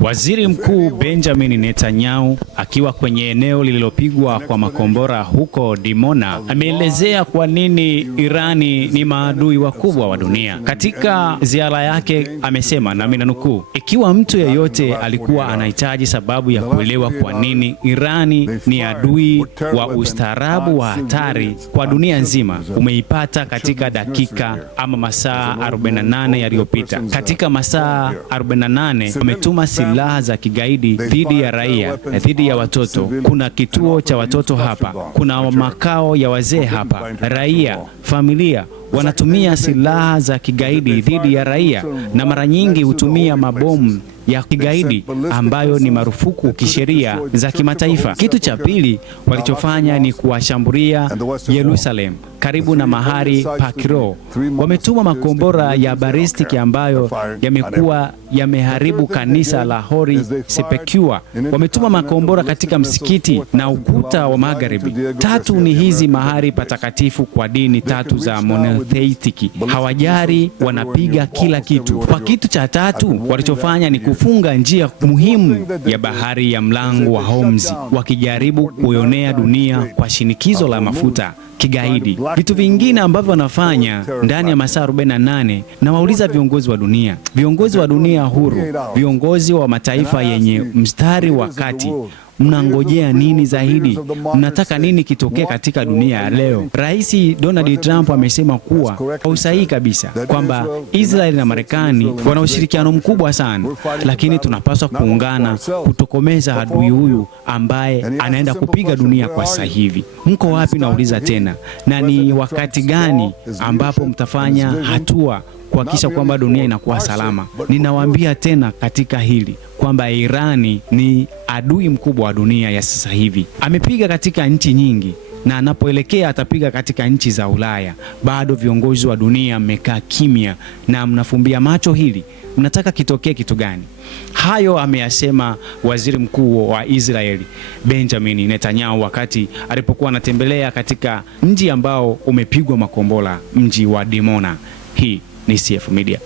Waziri Mkuu Benjamin Netanyahu akiwa kwenye eneo lililopigwa kwa makombora huko Dimona ameelezea kwa nini Irani ni maadui wakubwa wa dunia. Katika ziara yake amesema, na mimi nanukuu, ikiwa mtu yeyote alikuwa anahitaji sababu ya kuelewa kwa nini Irani ni adui wa ustaarabu wa hatari kwa dunia nzima, umeipata katika dakika ama masaa 48 yaliyopita. Katika masaa 48 wametuma silaha za kigaidi dhidi ya raia na dhidi ya watoto. Kuna kituo cha watoto hapa, kuna makao ya wazee hapa. Raia, familia wanatumia silaha za kigaidi dhidi ya raia, na mara nyingi hutumia mabomu ya kigaidi ambayo ni marufuku kisheria za kimataifa. Kitu cha pili walichofanya ni kuwashambulia Yerusalemu karibu na mahali pa Kiroho. Wametuma makombora ya balistiki ambayo yamekuwa yameharibu kanisa la Hori Sepekua. Wametuma makombora katika msikiti na ukuta wa Magharibi. Tatu ni hizi mahali patakatifu kwa dini tatu za monotheistiki. Hawajari, wanapiga kila kitu. Kwa kitu cha tatu walichofanya ni kufunga njia muhimu ya bahari ya mlango wa Hormuz, wakijaribu kuionea dunia kwa shinikizo la mafuta kigaidi. Vitu vingine ambavyo wanafanya ndani ya masaa 48, na wauliza viongozi wa dunia huru, viongozi wa mataifa yenye mstari wa kati, mnangojea nini zaidi? Mnataka nini kitokee katika dunia ya leo? Rais Donald Trump amesema kuwa kwa usahihi kabisa kwamba Israeli na Marekani wana ushirikiano mkubwa sana, lakini tunapaswa kuungana kutokomeza adui huyu ambaye anaenda kupiga dunia kwa sasa hivi. Mko wapi? Nauliza tena, na ni wakati gani ambapo mtafanya hatua kuhakikisha kwamba dunia inakuwa salama? Ninawaambia tena katika hili kwamba Irani ni adui mkubwa wa dunia ya sasa hivi. Amepiga katika nchi nyingi na anapoelekea atapiga katika nchi za Ulaya. Bado viongozi wa dunia mmekaa kimya na mnafumbia macho hili. Mnataka kitokee kitu gani? Hayo ameyasema Waziri Mkuu wa Israeli Benjamin Netanyahu wakati alipokuwa anatembelea katika mji ambao umepigwa makombora, mji wa Dimona. Hii ni CF Media.